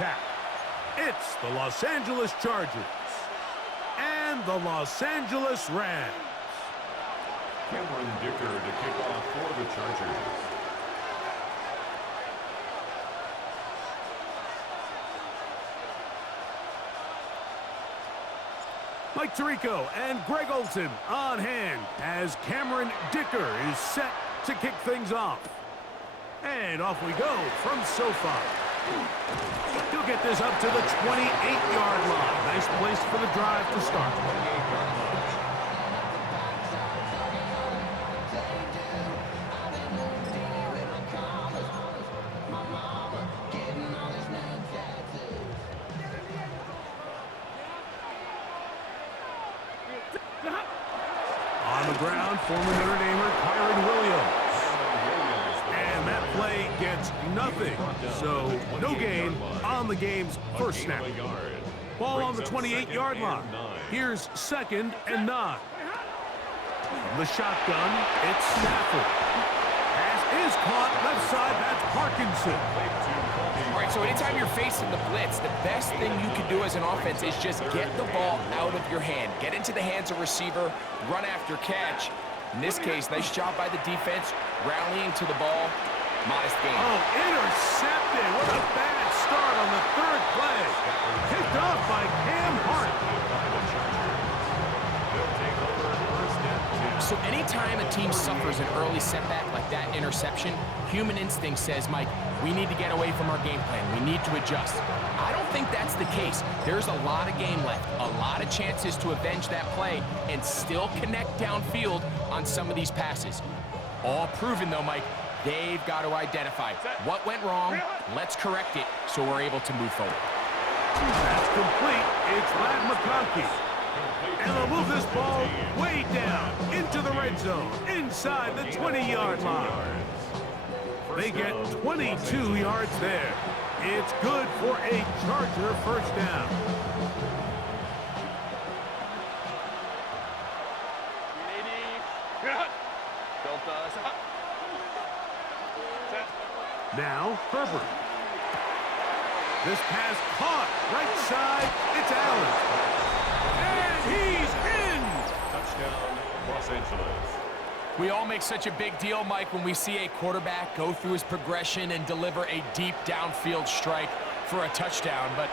attack. It's the Los Angeles Chargers and the Los Angeles Rams. Cameron Dicker to kick off for the Chargers. Mike Tirico and Greg Olson on hand as Cameron Dicker is set to kick things off. And off we go from SoFi. He'll get this up to the 28-yard line. Nice place for the drive to start. On the ground, former Notre Damer Kyron Williams. And that play gets nothing. So no gain on the game's first snap. Ball on the 28-yard line. Here's 2nd and 9. From the shotgun, it's Stafford. Pass is caught left side. That's Parkinson. All right, so anytime you're facing the blitz, the best thing you can do as an offense is just get the ball out of your hand. Get into the hands of receiver, run after catch. In this case, nice job by the defense, rallying to the ball. Modest gain. Oh, intercepted. What a bad start on the 3rd play. Picked off by Cam Hart. So anytime a team suffers an early setback like that interception, human instinct says, Mike, we need to get away from our game plan. We need to adjust. I don't think that's the case. There's a lot of game left, a lot of chances to avenge that play and still connect downfield on some of these passes. All proven, though, Mike, they've got to identify what went wrong. Let's correct it so we're able to move forward. That's complete. It's Ladd McConkey. And they'll move this ball way down into the red zone, inside the 20-yard line. They get 22 yards there. It's good for a Charger first down. Now, Herbert. This pass caught right side. It's Allen. And he's in. Touchdown, Los Angeles. We all make such a big deal, Mike, when we see a quarterback go through his progression and deliver a deep downfield strike for a touchdown. But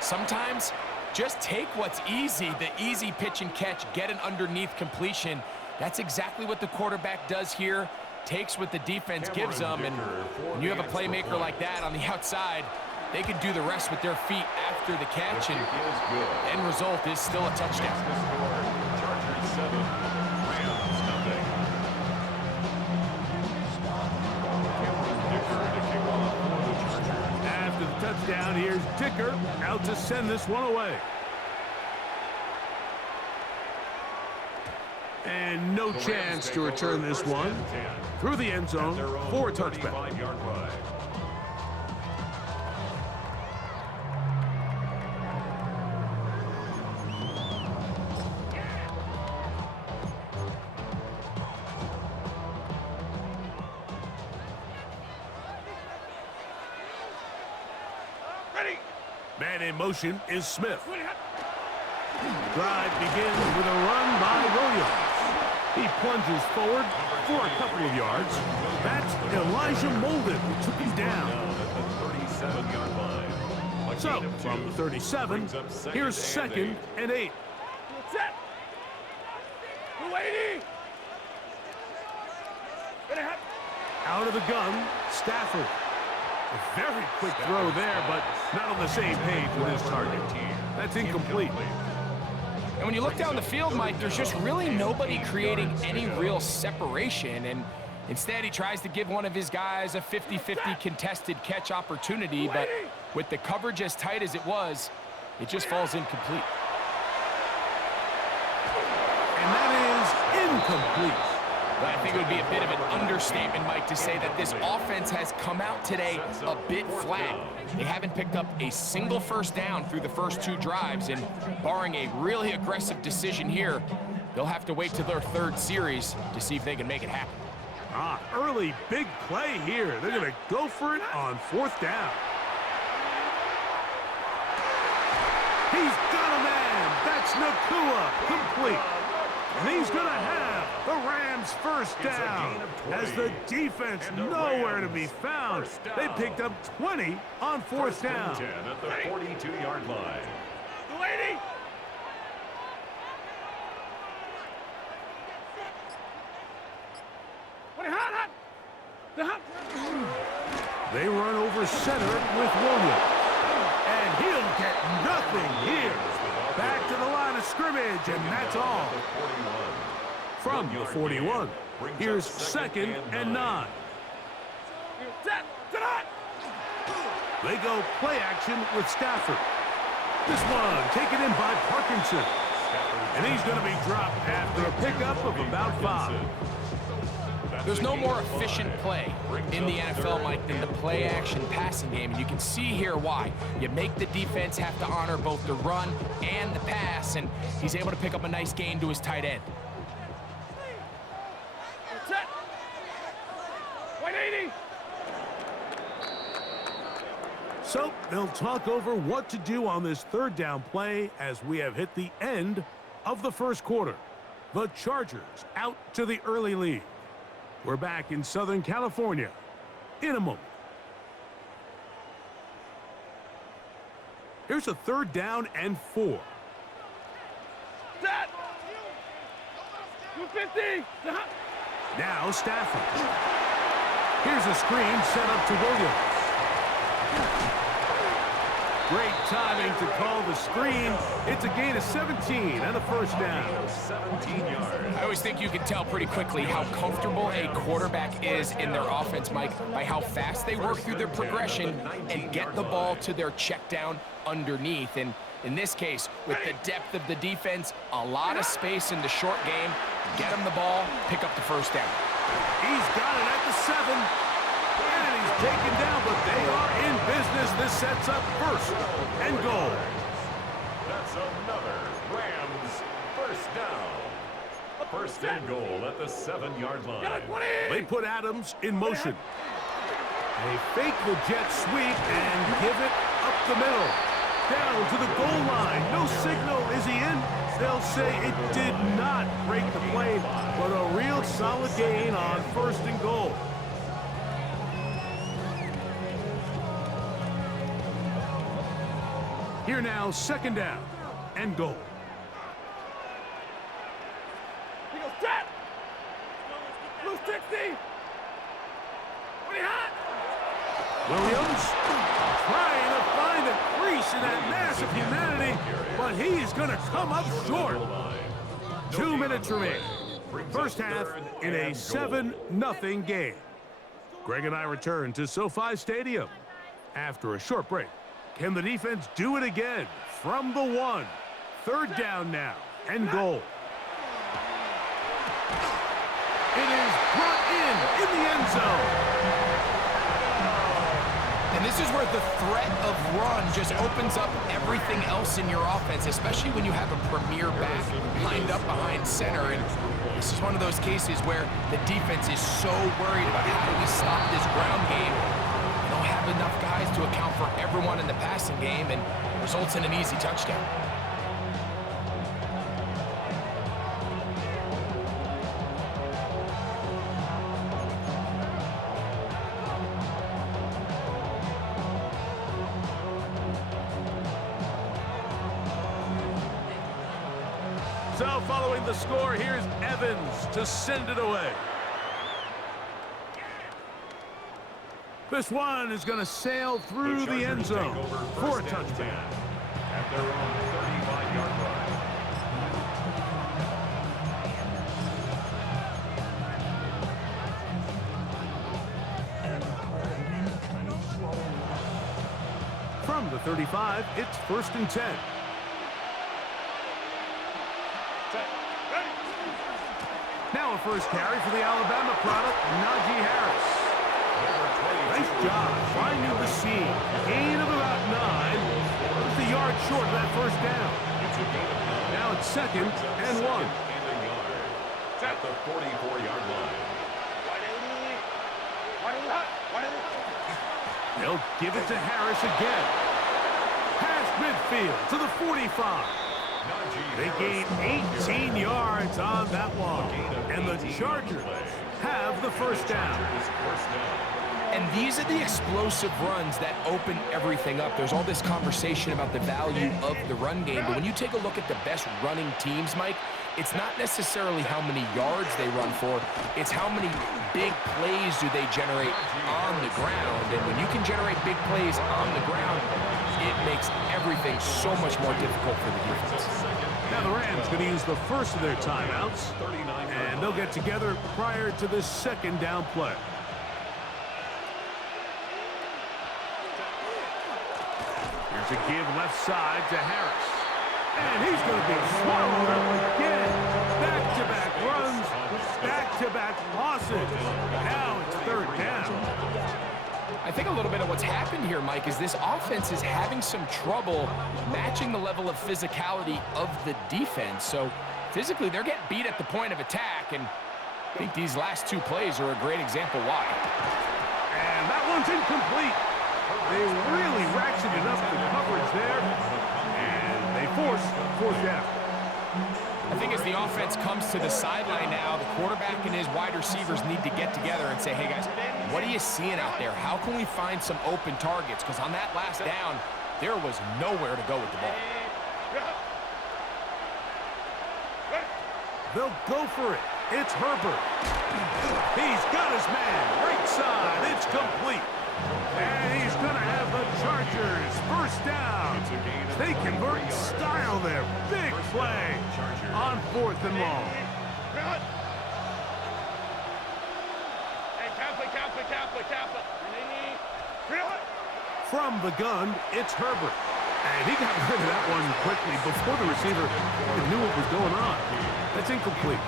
sometimes just take what's easy, the easy pitch and catch, get an underneath completion. That's exactly what the quarterback does here. Takes what the defense gives them, and when you have a playmaker like that on the outside, they can do the rest with their feet after the catch, and the end result is still a touchdown. Chargers 7, Rams nothing. After the touchdown, here's Dicker out to send this one away. And no chance to return this one through the end zone for a touchback. Man in motion is Smith. Drive begins with a run by Williams. He plunges forward for a couple of yards. That's Elijah Molden who took him down. So, from the 37, here's 2nd and 8. Out of the gun, Stafford. A very quick throw there, but not on the same page with his target. That's incomplete. And when you look down the field, Mike, there's just really nobody creating any real separation. And instead, he tries to give one of his guys a 50-50 contested catch opportunity. But with the coverage as tight as it was, it just falls incomplete. And that is incomplete. Well, I think it would be a bit of an understatement, Mike, to say that this offense has come out today a bit flat. They haven't picked up a single first down through the first 2 drives, and barring a really aggressive decision here, they'll have to wait to their 3rd series to see if they can make it happen. Early big play here. They're going to go for it on 4th down. He's got a man. That's Nakua, complete. And he's going to have the Rams first down. As the defense nowhere to be found. They picked up 20 on fourth down. 10 at the 42-yard line. Lady! They run over center with Williams. And he'll get nothing here. Back to the line of scrimmage, and that's all. From the 41, here's 2nd and 9. They go play action with Stafford. This one taken in by Parkinson. And he's going to be dropped after a pickup of about 5. There's no more efficient play in the NFL, Mike, than the play-action passing game, and you can see here why. You make the defense have to honor both the run and the pass, and he's able to pick up a nice gain to his tight end. So they'll talk over what to do on this third down play as we have hit the end of the first quarter. The Chargers out to the early lead. We're back in Southern California in a moment. Here's a 3rd down and 4. Now Stafford. Here's a screen set up to Williams. Great timing to call the screen. It's a gain of 17 and a first down. 17 yards. I always think you can tell pretty quickly how comfortable a quarterback is in their offense, Mike, by how fast they work through their progression and get the ball to their check down underneath. And in this case, with the depth of the defense, a lot of space in the short game, get them the ball, pick up the first down. He's got it at the 7. And he's taken down, but they are in business. This sets up 1st and goal. That's another Rams first down. 1st and goal at the 7-yard line. They put Adams in motion. They fake the jet sweep and give it up the middle. Down to the goal line. No signal. Is he in? They'll say it did not break the play, but a real solid gain on 1st and goal. Here now, 2nd down and goal. He goes, tap! Blue 60! What he hot? Williams trying to find a crease in that mass of humanity, but he's going to come up short. 2 minutes remain. First half in a 7-0 game. Greg and I return to SoFi Stadium after a short break. Can the defense do it again from the 1? 3rd down now and goal. It is brought in the end zone. And this is where the threat of run just opens up everything else in your offense, especially when you have a premier back lined up behind center. And this is one of those cases where the defense is so worried about how do we stop this ground game. They don't have enough guys to account for everyone in the passing game, and results in an easy touchdown. So following the score, here's Evans to send it away. This one is going to sail through the end zone for a touchdown. At their own 35-yard line. From the 35, it's 1st and 10. Now a first carry for the Alabama product, Najee Harris. Nice job finding the seam. Gain of about 9. Just a yard short of that first down. Now it's 2nd and 1. At the 44-yard line. They'll give it to Harris again. Pass midfield. field to the 45. They gain 18 yards on that one. And the Chargers have the first down. And these are the explosive runs that open everything up. There's all this conversation about the value of the run game, but when you take a look at the best running teams, Mike, it's not necessarily how many yards they run for, it's how many big plays do they generate on the ground. And when you can generate big plays on the ground, it makes everything so much more difficult for the defense. Now the Rams going to use the first of their timeouts, and they'll get together prior to the second down play. Here's a give left side to Harris. And he's going to be swallowed up again. Back-to-back runs, back-to-back losses. Now it's third down. I think a little bit of what's happened here, Mike, is this offense is having some trouble matching the level of physicality of the defense. So physically, they're getting beat at the point of attack, and I think these last two plays are a great example why. And that one's incomplete. They really ratcheted up the coverage there, and they force fourth down. I think as the offense comes to the sideline now, the quarterback and his wide receivers need to get together and say, hey, guys, what are you seeing out there? How can we find some open targets? Because on that last down, there was nowhere to go with the ball. They'll go for it. It's Herbert. He's got his man. Right side. It's complete. And he's going to have the Chargers first down. They convert style there. Big play on fourth and long. From the gun, it's Herbert. And he got rid of that one quickly before the receiver even knew what was going on. That's incomplete.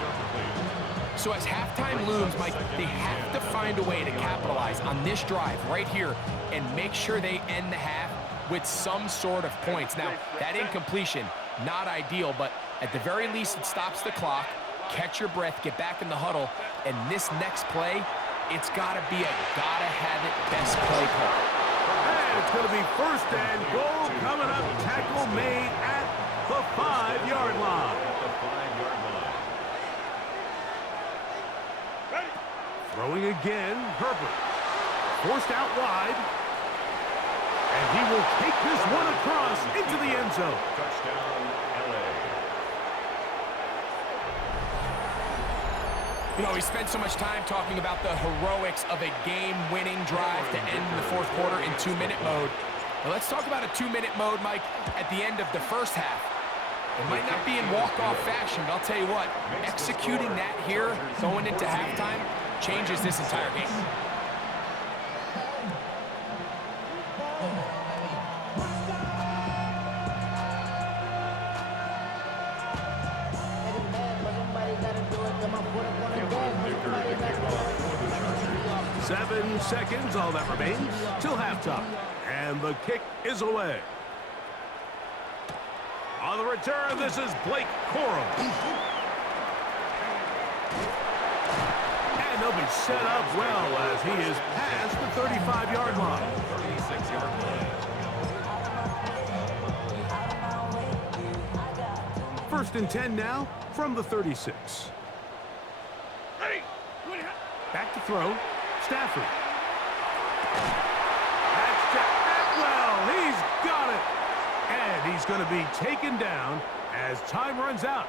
So as halftime looms, Mike, they have to find a way to capitalize on this drive right here and make sure they end the half with some sort of points. Now, that incompletion, not ideal, but at the very least, it stops the clock. Catch your breath, get back in the huddle, and this next play, it's got to be a gotta-have-it best play call. And it's going to be first and goal coming up. Tackle made at the 5-yard line. Throwing again, Herbert. Forced out wide. And he will take this one across into the end zone. Touchdown, LA. You know, we spent so much time talking about the heroics of a game-winning drive to end the fourth quarter in 2-minute mode. Well, let's talk about a 2-minute mode, Mike, at the end of the first half. It might not be in walk-off fashion, but I'll tell you what, executing that here, going into halftime, changes this entire game. Seven seconds, all that remains, till halftime. And the kick is away. On the return, this is Blake Corum. And they'll be set up well as he is past the 35-yard line. 36-yard line. First and 10 now from the 36. Back to throw. Stafford. That's to Atwell. He's got it. And he's going to be taken down as time runs out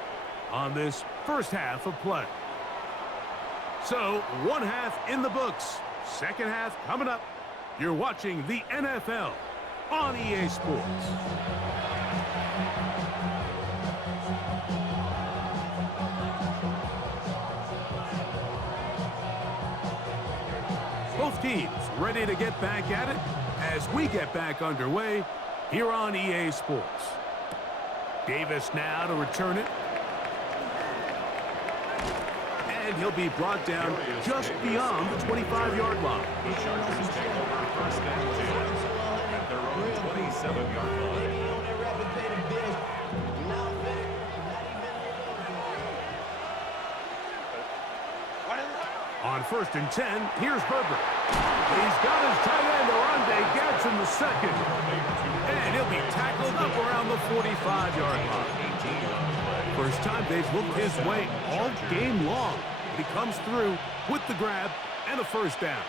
on this first half of play. So, one half in the books. Second half coming up. You're watching the NFL on EA Sports. Both teams ready to get back at it as we get back underway here on EA Sports. Davis now to return it. And he'll be brought down just beyond the 25-yard line. The Chargers take over first and 10 at their own 27-yard line. On first and 10, here's Herbert. He's got his tight end, Orlando Gadsden, the second. And he'll be tackled up around on the 45-yard line. First time they've looked his way all game long. He comes through with the grab and a first down.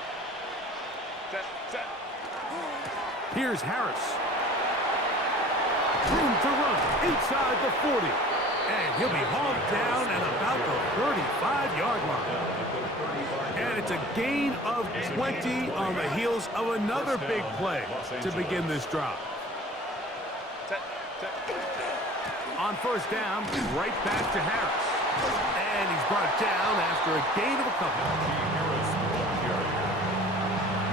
Here's Harris. Room to run inside the 40. And he'll be hauled down at about the 35-yard line. And it's a gain of 20 on the heels of another big play to begin this drive. On first down, right back to Harris. And he's brought down after a gain of a couple.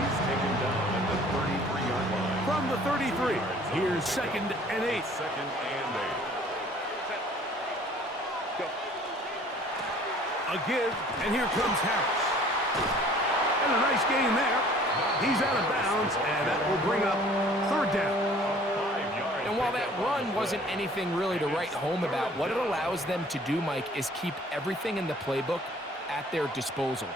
He's taken down at the 33-yard line. From the 33, here's 2nd and 8. 2nd and 8. A give, and here comes Harris. And a nice gain there. He's out of bounds, and that will bring up 3rd down. And while that run wasn't anything really to write home about, what it allows them to do, Mike, is keep everything in the playbook at their disposal.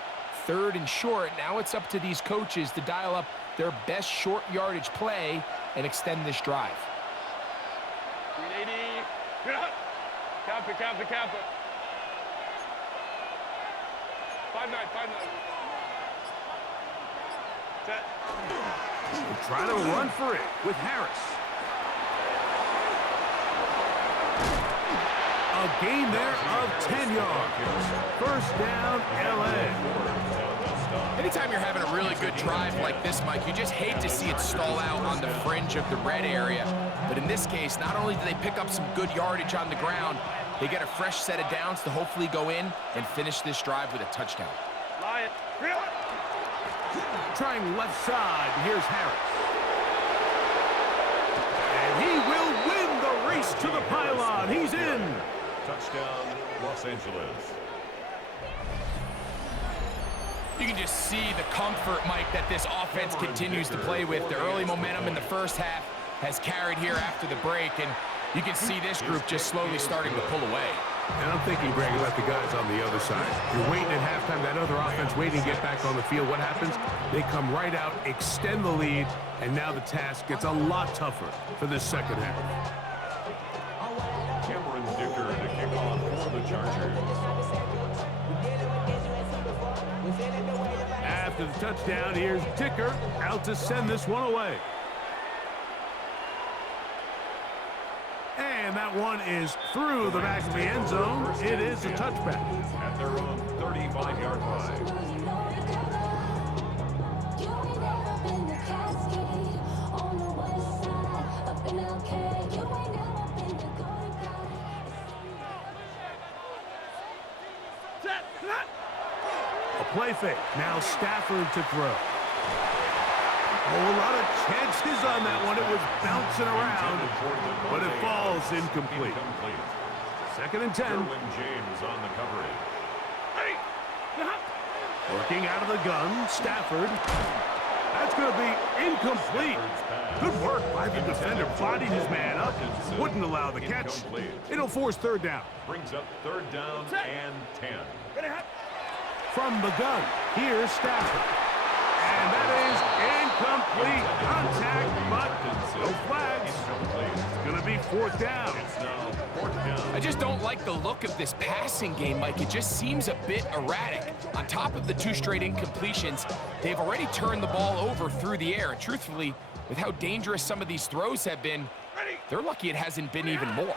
3rd and short, now it's up to these coaches to dial up their best short yardage play and extend this drive. 380. Count it. 5-9. Set. We'll try to run for it with Harris. A gain there of 10 yards. First down, L.A. Anytime you're having a really good drive like this, Mike, you just hate to see it stall out on the fringe of the red area. But in this case, not only do they pick up some good yardage on the ground, they get a fresh set of downs to hopefully go in and finish this drive with a touchdown. Lion. Trying left side, here's Harris. And he will win the race to the pylon. He's in. Touchdown, Los Angeles. You can just see the comfort, Mike, that this offense continues to play with. The early momentum in the first half has carried here after the break, and you can see this group just slowly starting to pull away. And I'm thinking, Greg, about the guys on the other side. You're waiting at halftime, that other offense waiting to get back on the field. What happens? They come right out, extend the lead, and now the task gets a lot tougher for this second half. Cameron Dicker to kick off for the Chargers. After the touchdown, here's Dicker out to send this one away. And that one is through the back of the end zone. It is a touchback. At their own 35-yard line. A play fake. Now Stafford to throw. Oh, a lot of chances on that one. It was bouncing around, but it falls incomplete. 2nd and 10. James on the coverage. Working out of the gun, Stafford. That's going to be incomplete. Good work by the defender, bodied his man up. Wouldn't allow the catch. It'll force 3rd down. Brings up 3rd down and 10. From the gun, here's Stafford. And that is incomplete contact, but no flags. It's going to be 4th down. I just don't like the look of this passing game, Mike. It just seems a bit erratic. On top of the 2 straight incompletions, they've already turned the ball over through the air. And truthfully, with how dangerous some of these throws have been, they're lucky it hasn't been even more.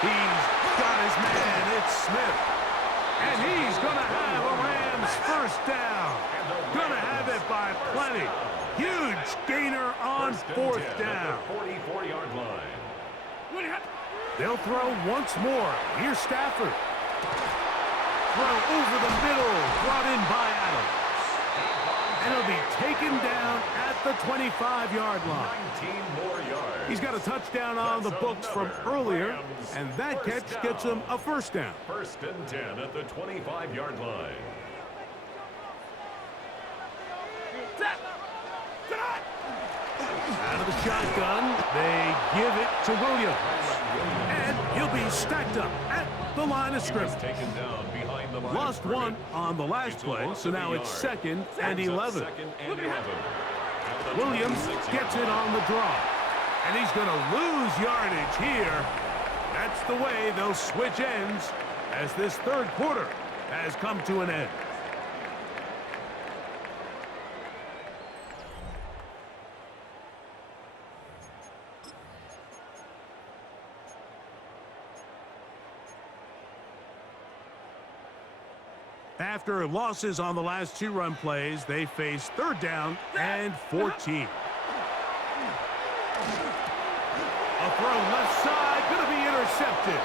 He's got his man. It's Smith. And he's going to have a Rams first down. Going to have it by plenty. Huge gainer on 4th down. 44-yard line. They'll throw once more. Here's Stafford. Throw over the middle. Brought in by Adams. And he'll be taken down at the 25-yard line. 19 more yards. He's got a touchdown on the books from earlier, and that catch gets him a first down. 1st and 10 at the 25-yard line. Out of the shotgun, they give it to Williams. And he'll be stacked up at the line of scrimmage. Taken down behind the line. Lost one on the last play, so now it's 2nd and 11. 2nd and 11. Williams gets it on the draw. And he's going to lose yardage here. That's the way they'll switch ends as this third quarter has come to an end. After losses on the last two run plays, they face third down and 14. A throw left side, going to be intercepted.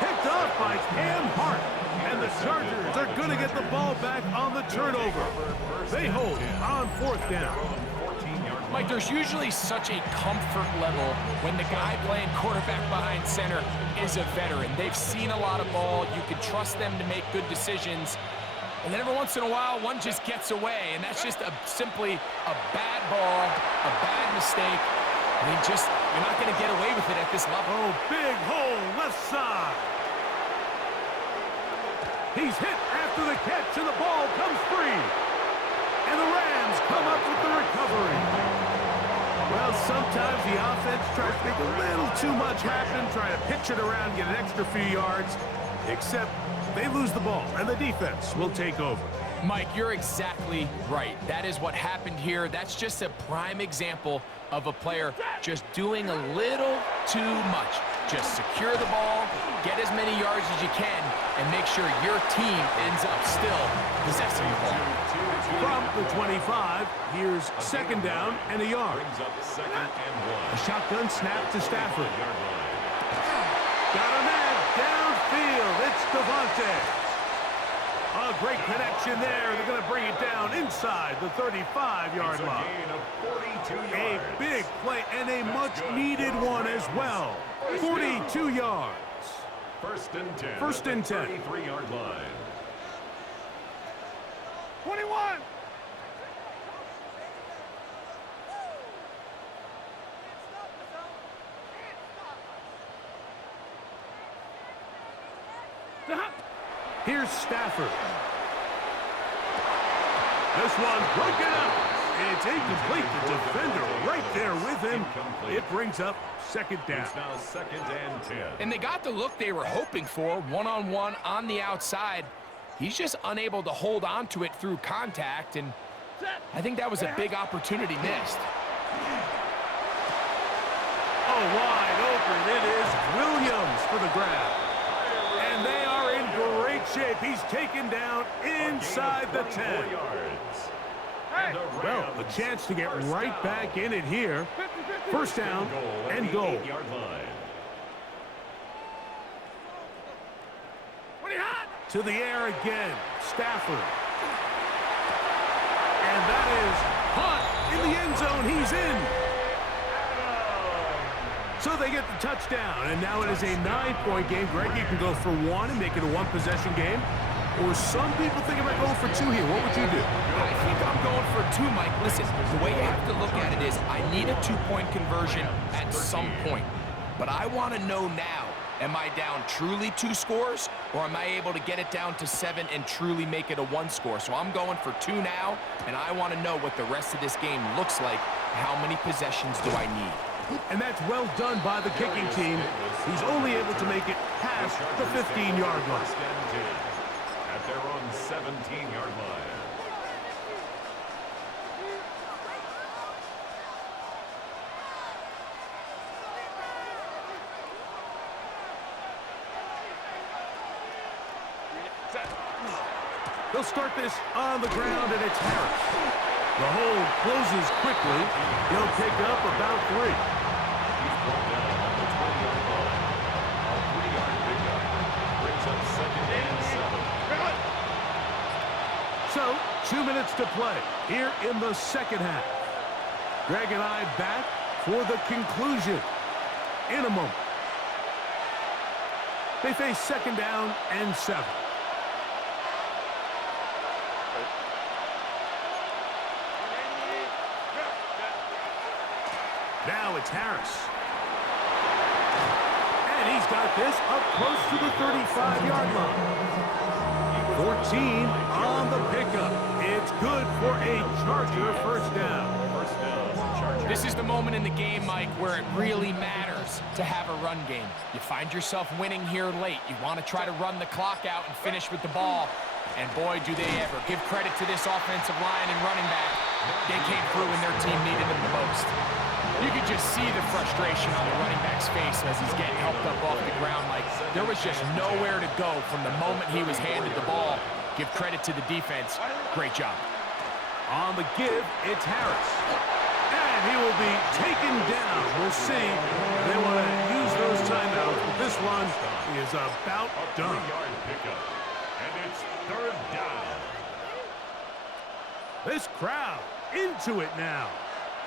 Picked off by Cam Hart. And the Chargers are going to get the ball back on the turnover. They hold on fourth down. Mike, there's usually such a comfort level when the guy playing quarterback behind center is a veteran. They've seen a lot of ball. You can trust them to make good decisions. And then every once in a while, one just gets away, and that's just simply a bad ball, a bad mistake. I mean, you're not going to get away with it at this level. Oh, big hole left side. He's hit after the catch, and the ball comes free. And the Rams come up with the recovery. Well, sometimes the offense tries to make a little too much happen, try to pitch it around, get an extra few yards, except they lose the ball, and the defense will take over. Mike, you're exactly right. That is what happened here. That's just a prime example of a player just doing a little too much. Just secure the ball, get as many yards as you can, and make sure your team ends up still possessing the ball. From the 25, here's second down and a yard. A shotgun snap to Stafford. Got a man downfield. It's Devontae. A great connection there. They're going to bring it down inside the 35-yard line. A big play and a much-needed one as well. 42 yards. First and 10. First and 10. 33-yard line. 21. Here's Stafford. This one broken up. It's incomplete. The defender right there with him. It brings up second down. It's now second and 10. And they got the look they were hoping for, one-on-one on the outside. He's just unable to hold on to it through contact, and I think that was a big opportunity missed. Oh, wide open. It is Williams for the grab. And they are in great shape. He's taken down inside the 10. Well, a chance to get right back in it here. First down and goal. To the air again. Stafford. And that is Hunt in the end zone. He's in. So they get the touchdown, and now it is a 9-point game. Greg, you can go for one and make it a one-possession game. Or some people think about going for two here. What would you do? I think I'm going for two, Mike. Listen, the way you have to look at it is I need a two-point conversion at some point. But I want to know now, am I down truly 2 scores, or am I able to get it down to 7 and truly make it a 1 score? So I'm going for 2 now, and I want to know what the rest of this game looks like. How many possessions do I need? And that's well done by the kicking team. He's only able to make it past the 15-yard line. At their own 17-yard line. They'll start this on the ground, and it's Harris. The hold closes quickly. He'll pick up about 3. He's brought down on the 20-yard line. A 3-yard pickup brings up second and 7. So, 2 minutes to play here in the second half. Greg and I back for the conclusion in a moment. They face second down and 7. Now it's Harris. And he's got this up close to the 35-yard line. 14 on the pickup. It's good for a Charger first down. This is the moment in the game, Mike, where it really matters to have a run game. You find yourself winning here late. You want to try to run the clock out and finish with the ball. And boy, do they ever. Give credit to this offensive line and running back. They came through when their team needed them the most. You could just see the frustration on the running back's face as he's getting helped up off the ground. Like, there was just nowhere to go from the moment he was handed the ball. Give credit to the defense. Great job. On the give, it's Harris. And he will be taken down. We'll see. They want to use those timeouts, but this run is about done. And it's third down. This crowd into it now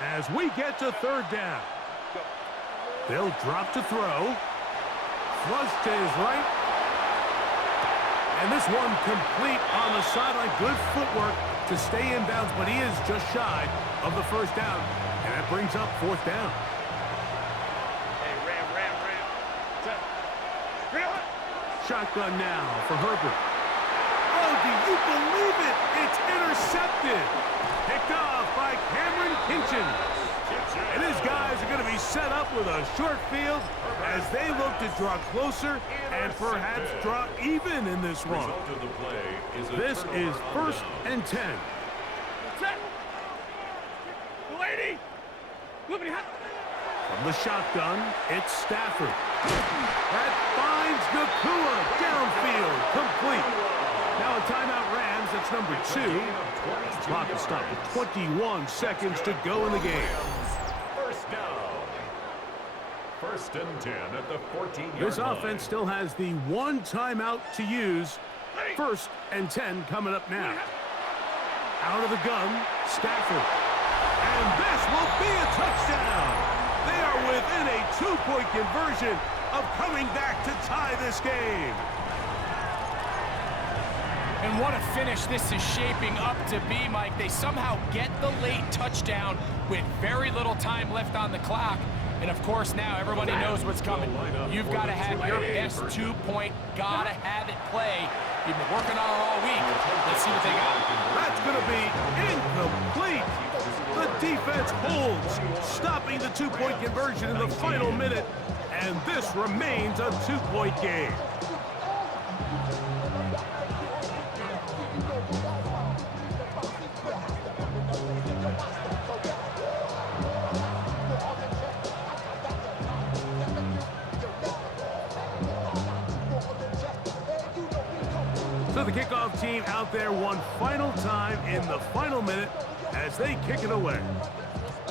as we get to third down. They'll drop to throw. Flush to his right. And this one complete on the sideline. Good footwork to stay in bounds, but he is just shy of the first down. And that brings up fourth down. Hey, ram. Shotgun now for Herbert. Oh, do you believe it? It's intercepted. Picked off by Cameron Kinchen. And his guys are going to be set up with a short field as they look to draw closer and perhaps draw even in this one. This is 1st and 10. Lady! From the shotgun, it's Stafford. That finds Nakua downfield, complete. Now a timeout Rams, that's number 2. Clock is stopped with 21 seconds to go in the game. First down. 1st and 10 at the 14-yard This line. offense still has the one timeout to use. 1st and 10 coming up now. Out of the gun, Stafford. And this will be a touchdown. They are within a 2-point conversion of coming back to tie this game. And what a finish this is shaping up to be, Mike. They somehow get the late touchdown with very little time left on the clock. And, of course, now everybody knows what's coming. You've got to have your best 2-point, gotta have it play. You've been working on it all week. Let's see what they got. That's going to be incomplete. The defense holds, stopping the 2-point conversion in the final minute. And this remains a 2-point game. So the kickoff team out there one final time in the final minute as they kick it away.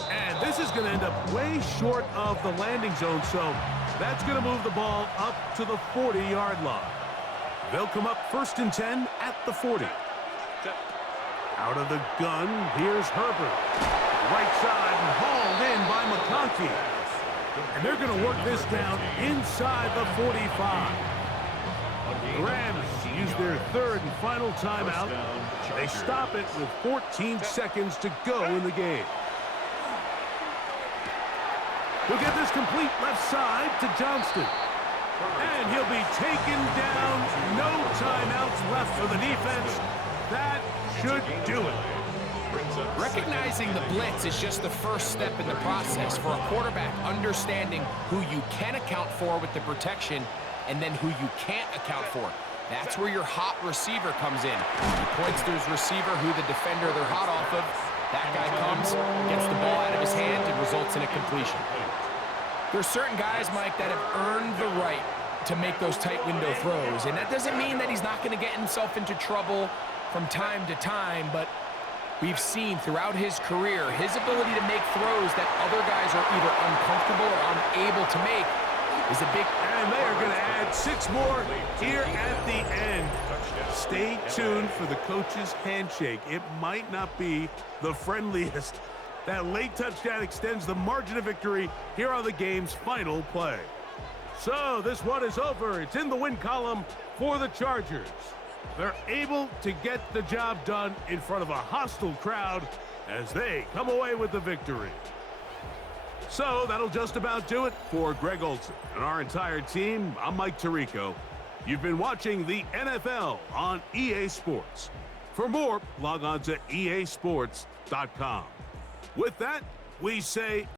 And this is going to end up way short of the landing zone, so that's going to move the ball up to the 40-yard line. They'll come up 1st and 10 at the 40. Out of the gun, here's Herbert. Right side and hauled in by McConkey. And they're going to work this down inside the 45. The Rams use their 3rd and final timeout. They stop it with 14 seconds to go in the game. He'll get this complete left side to Johnston. And he'll be taken down. No timeouts left for the defense. That should do it. Recognizing the blitz is just the first step in the process for a quarterback, understanding who you can account for with the protection and then who you can't account for. That's where your hot receiver comes in. He points to his receiver, who the defender they're hot off of. That guy comes, gets the ball out of his hand, and results in a completion. There's certain guys, Mike, that have earned the right to make those tight window throws. And that doesn't mean that he's not going to get himself into trouble from time to time, but we've seen throughout his career his ability to make throws that other guys are either uncomfortable or unable to make is a big... And they are going to add 6 more here at the end. Stay tuned for the coach's handshake. It might not be the friendliest. That late touchdown extends the margin of victory here on the game's final play. So this one is over. It's in the win column for the Chargers. They're able to get the job done in front of a hostile crowd as they come away with the victory. So that'll just about do it for Greg Olson and our entire team. I'm Mike Tirico. You've been watching the NFL on EA Sports. For more, log on to easports.com. With that, we say